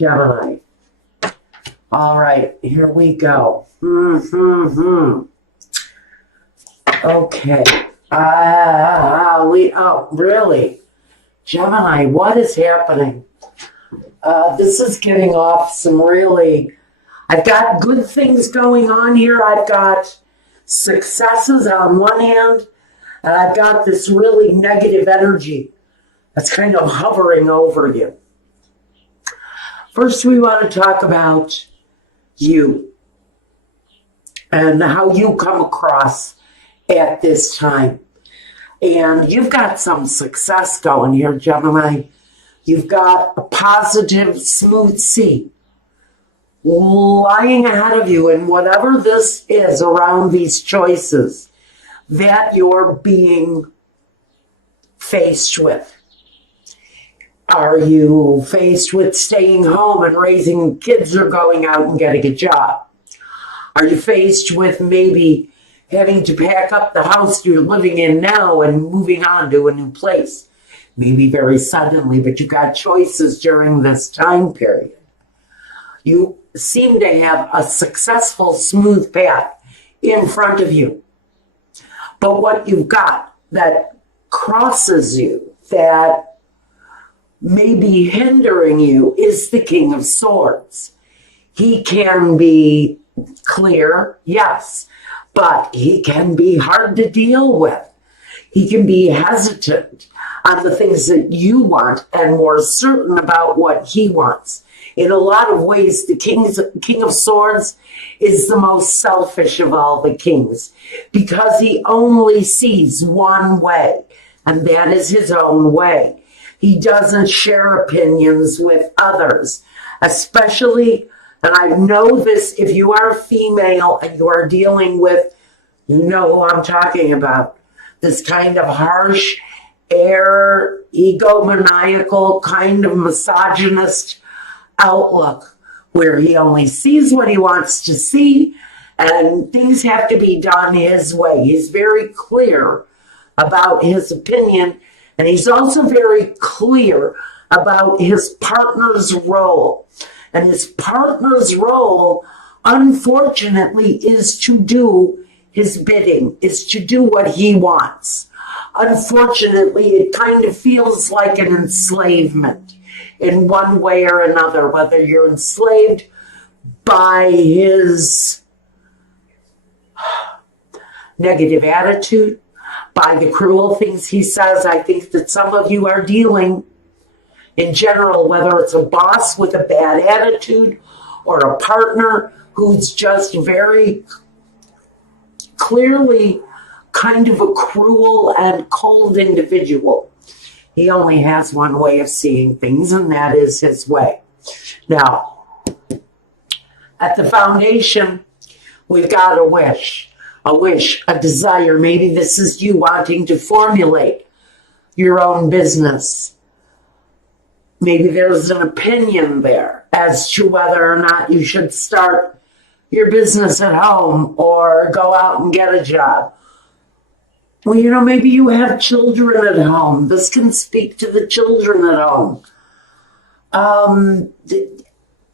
Gemini. All right, here we go. Okay. Really? Gemini, what is happening? This is getting off some really... I've got good things going on here. I've got successes on one hand, and I've got this really negative energy that's kind of hovering over you. First, we want to talk about you and how you come across at this time. And you've got some success going here, Gemini. You've got a positive, smooth sea lying ahead of you, and whatever this is around these choices that you're being faced with. Are you faced with staying home and raising kids or going out and getting a job? Are you faced with maybe having to pack up the house you're living in now and moving on to a new place? Maybe very suddenly, but you got choices during this time period. You seem to have a successful, smooth path in front of you. But what you've got that crosses you, that may be hindering you, is the King of Swords. He can be clear, yes, but he can be hard to deal with. He can be hesitant on the things that you want and more certain about what he wants. In a lot of ways, the King of Swords is the most selfish of all the kings because he only sees one way, and that is his own way. He doesn't share opinions with others, especially, and I know this, if you are a female and you are dealing with, you know who I'm talking about, this kind of harsh, air, egomaniacal, kind of misogynist outlook where he only sees what he wants to see and things have to be done his way. He's very clear about his opinion, and he's also very clear about his partner's role. And his partner's role, unfortunately, is to do his bidding, is to do what he wants. Unfortunately, it kind of feels like an enslavement in one way or another, whether you're enslaved by his negative attitude, by the cruel things he says. I think that some of you are dealing in general, whether it's a boss with a bad attitude or a partner who's just very clearly kind of a cruel and cold individual. He only has one way of seeing things, and that is his way. Now, at the foundation, we've got a wish, a desire. Maybe this is you wanting to formulate your own business. Maybe there's an opinion there as to whether or not you should start your business at home or go out and get a job. Well, you know, maybe you have children at home. This can speak to the children at home.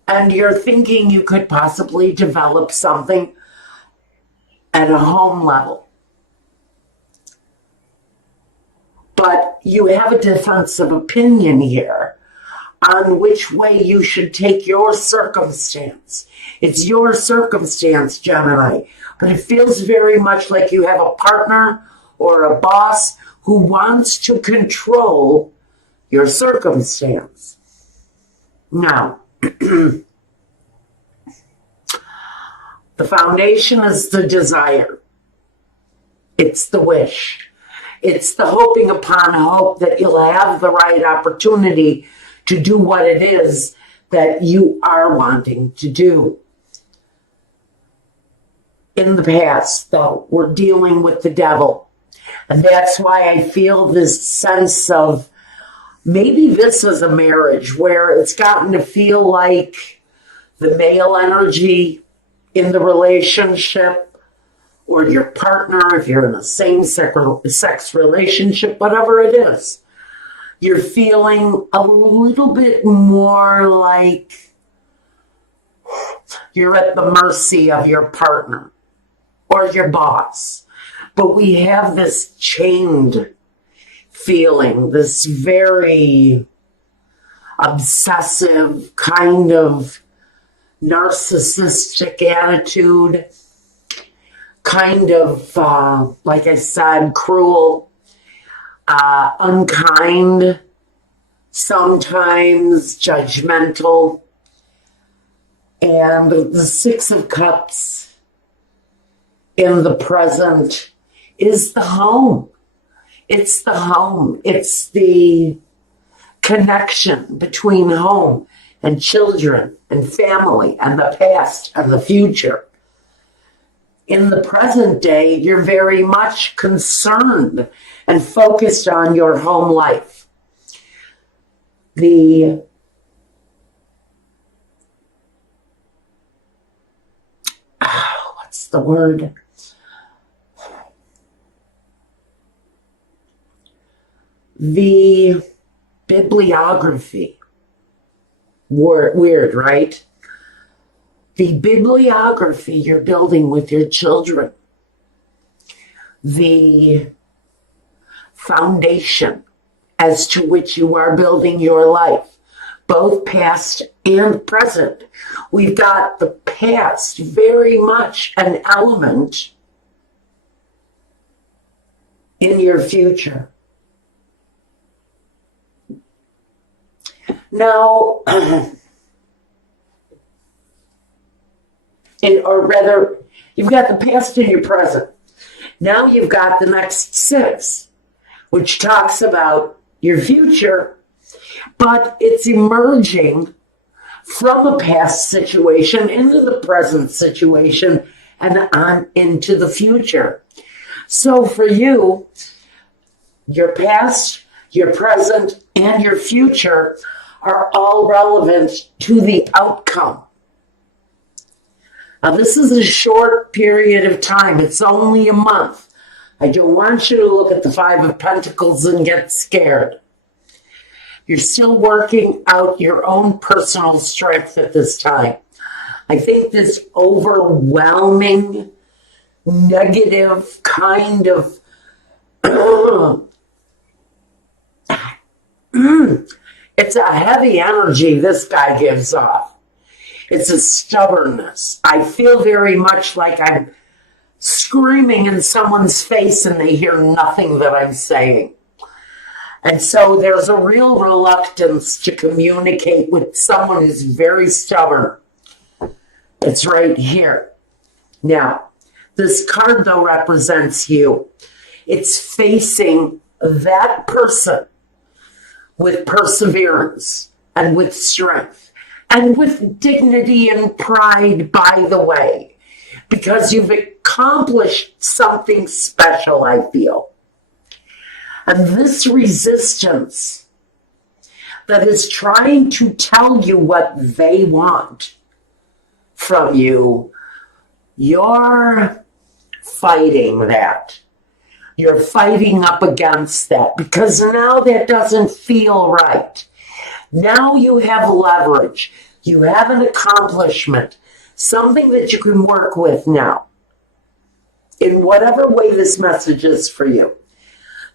And you're thinking you could possibly develop something at a home level. But you have a defensive opinion here on which way you should take your circumstance. It's your circumstance, Gemini, but it feels very much like you have a partner or a boss who wants to control your circumstance. Now, the foundation is the desire. It's the wish. It's the hoping upon hope that you'll have the right opportunity to do what it is that you are wanting to do. In the past, though, we're dealing with the devil. And that's why I feel this sense of maybe this is a marriage where it's gotten to feel like the male energy in the relationship, or your partner, if you're in a same-sex relationship, whatever it is, you're feeling a little bit more like You're at the mercy of your partner or your boss. But we have this chained feeling, this very obsessive kind of narcissistic attitude, kind of, like I said, cruel, unkind, sometimes judgmental. And the Six of Cups in the present is the home. It's the home. It's the connection between home and children and family and the past and the future. In the present day, you're very much concerned and focused on your home life. What's the word? The bibliography. Weird, right? The bibliography you're building with your children. The foundation as to which you are building your life, both past and present. We've got the past very much an element in your future. Now, or rather, you've got the past and your present. Now you've got the next six, which talks about your future, but it's emerging from a past situation into the present situation and on into the future. So for you, your past, your present, and your future are all relevant to the outcome. Now, this is a short period of time. It's only a month. I don't want you to look at the Five of Pentacles and get scared. You're still working out your own personal strength at this time. I think this overwhelming, negative kind of it's a heavy energy this guy gives off. It's a stubbornness. I feel very much like I'm screaming in someone's face and they hear nothing that I'm saying. And so there's a real reluctance to communicate with someone who's very stubborn. It's right here. Now, this card, though, represents you. It's facing that person with perseverance and with strength and with dignity and pride, by the way, because you've accomplished something special, I feel. And this resistance that is trying to tell you what they want from you, you're fighting that. You're fighting up against that because now that doesn't feel right. Now you have leverage. You have an accomplishment, something that you can work with now in whatever way this message is for you.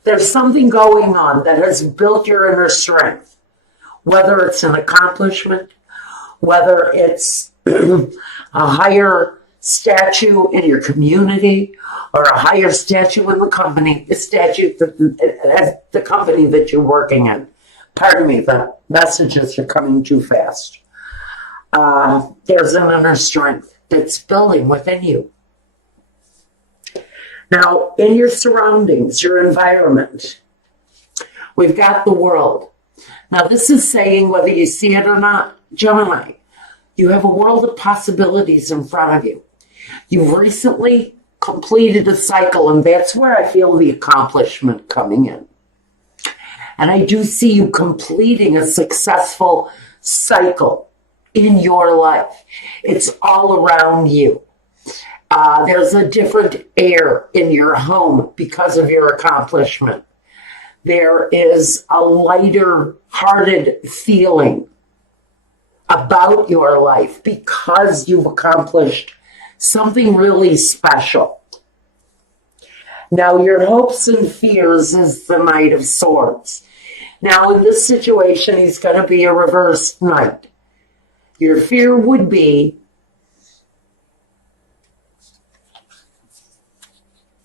There's something going on that has built your inner strength, whether it's an accomplishment, whether it's a higher statue in your community or a higher statue in the company, the company that you're working in. Pardon me, the messages are coming too fast. There's an inner strength that's building within you. Now, in your surroundings, your environment, we've got the world. Now, this is saying, whether you see it or not, Gemini, you have a world of possibilities in front of you. You've recently completed a cycle, and that's where I feel the accomplishment coming in. And I do see you completing a successful cycle in your life. It's all around you. There's a different air in your home because of your accomplishment. There is a lighter-hearted feeling about your life because you've accomplished something really special. Now, your hopes and fears is the Knight of Swords. Now, in this situation, he's going to be a reversed knight. Your fear would be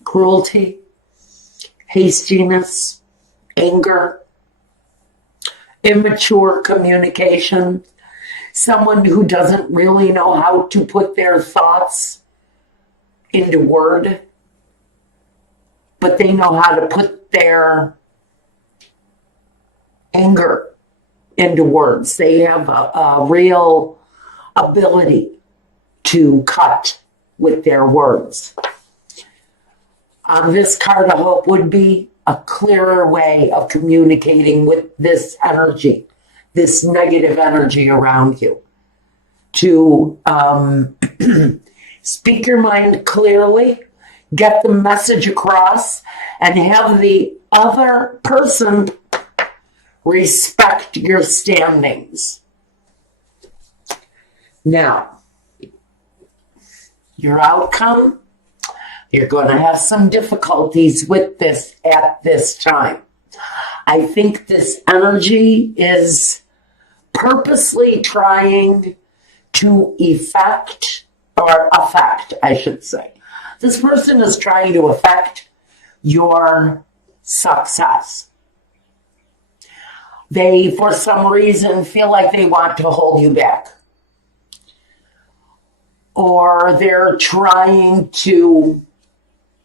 cruelty, hastiness, anger, immature communication, someone who doesn't really know how to put their thoughts into word, but they know how to put their anger into words. They have a real ability to cut with their words. This card of hope would be a clearer way of communicating with this energy, this negative energy around you. To speak your mind clearly, get the message across, and have the other person respect your standings. Now, your outcome, you're going to have some difficulties with this at this time. I think this energy is purposely trying to affect, I should say. This person is trying to affect your success. They, for some reason, feel like they want to hold you back. Or they're trying to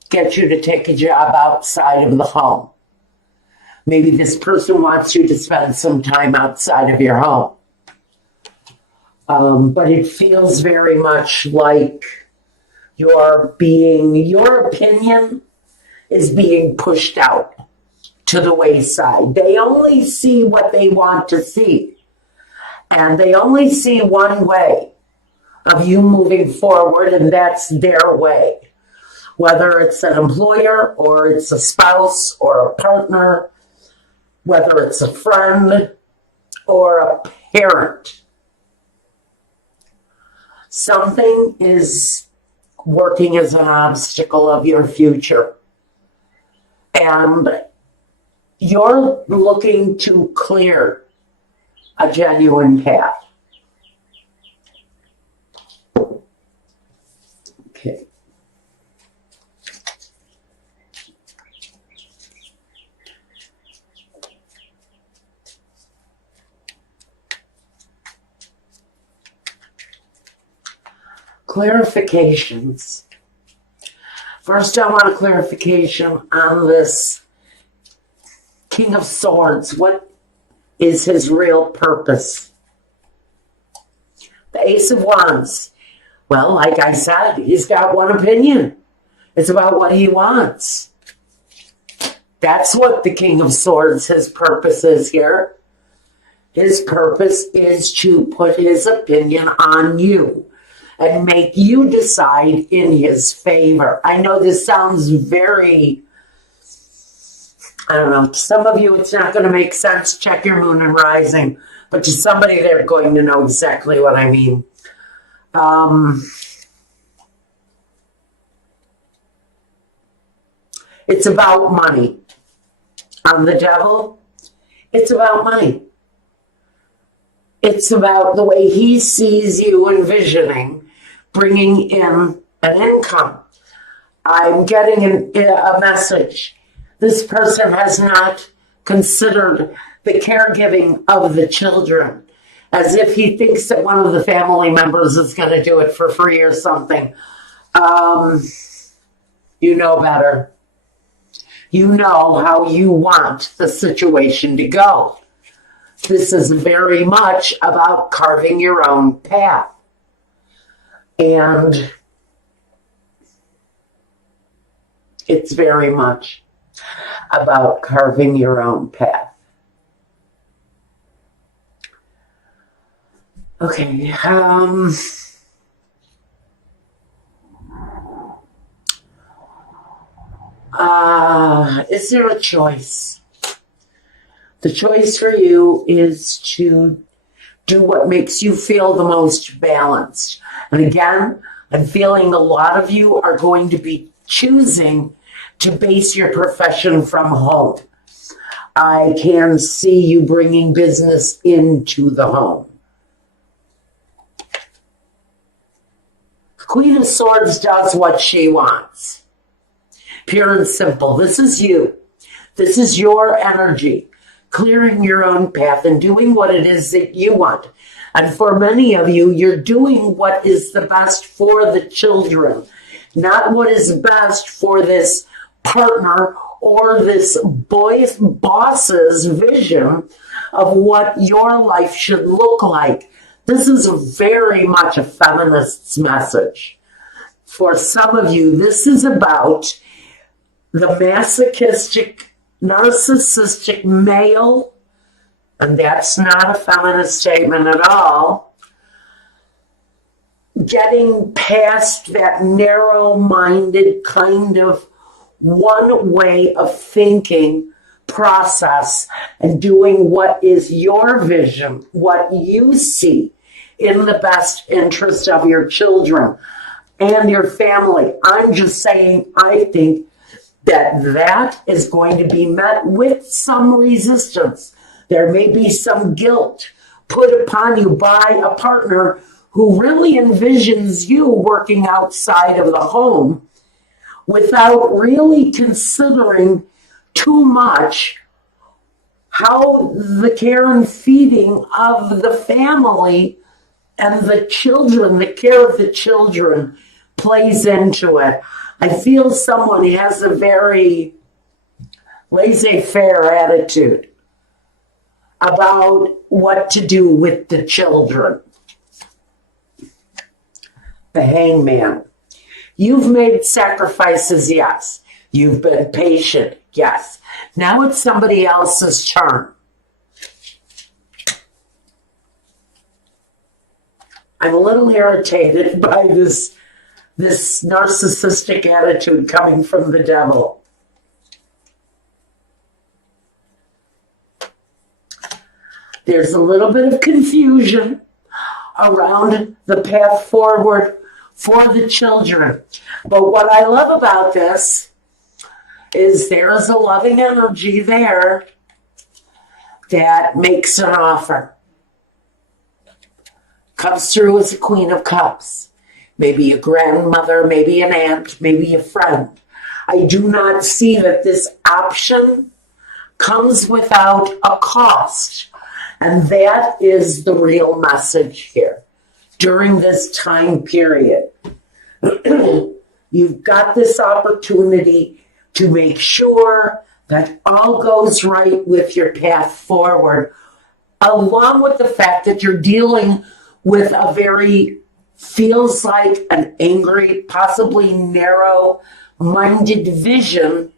get you to take a job outside of the home. Maybe this person wants you to spend some time outside of your home. But it feels very much like your opinion is being pushed out to the wayside. They only see what they want to see. And they only see one way of you moving forward, and that's their way. Whether it's an employer or it's a spouse or a partner, whether it's a friend or a parent. Something is working as an obstacle of your future. And you're looking to clear a genuine path. Okay. Clarifications. First, I want a clarification on this King of Swords. What is his real purpose? The Ace of Wands. Well, like I said, he's got one opinion. It's about what he wants. That's what the King of Swords, his purpose is here. His purpose is to put his opinion on you and make you decide in his favor. I know this sounds very, I don't know, to some of you it's not going to make sense. Check your moon and rising. But to somebody, they're going to know exactly what I mean. It's about money. On the Devil, it's about money. It's about the way he sees you envisioning bringing in an income. I'm getting a message. This person has not considered the caregiving of the children, as if he thinks that one of the family members is going to do it for free or something. You know better. You know how you want the situation to go. This is very much about carving your own path. And it's very much about carving your own path. Okay. Is there a choice? The choice for you is to Do what makes you feel the most balanced. And again, I'm feeling a lot of you are going to be choosing to base your profession from home. I can see you bringing business into the home. Queen of Swords does what she wants. Pure and simple. This is you. This is your energy. Clearing your own path and doing what it is that you want. And for many of you, you're doing what is the best for the children, not what is best for this partner or this boss's vision of what your life should look like. This is very much a feminist's message. For some of you, this is about the masochistic, narcissistic male, and that's not a feminist statement at all, getting past that narrow-minded kind of one way of thinking process and doing what is your vision, what you see in the best interest of your children and your family. I'm just saying, I think that is going to be met with some resistance. There may be some guilt put upon you by a partner who really envisions you working outside of the home without really considering too much how the care and feeding of the family and the children, the care of the children plays into it. I feel someone has a very laissez-faire attitude about what to do with the children. The Hangman. You've made sacrifices, yes. You've been patient, yes. Now it's somebody else's turn. I'm a little irritated by this narcissistic attitude coming from the devil. There's a little bit of confusion around the path forward for the children. But what I love about this is there is a loving energy there that makes an offer. Comes through as a Queen of Cups. Maybe a grandmother, maybe an aunt, maybe a friend. I do not see that this option comes without a cost. And that is the real message here. During this time period, you've got this opportunity to make sure that all goes right with your path forward, along with the fact that you're dealing with a very, feels like an angry, possibly narrow-minded vision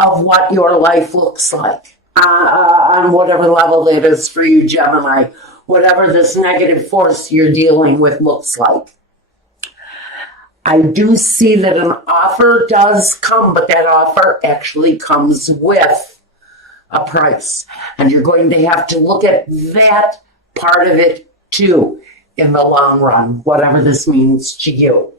of what your life looks like on whatever level it is for you, Gemini. Whatever this negative force you're dealing with looks like. I do see that an offer does come, but that offer actually comes with a price. And you're going to have to look at that part of it too in the long run, whatever this means to you.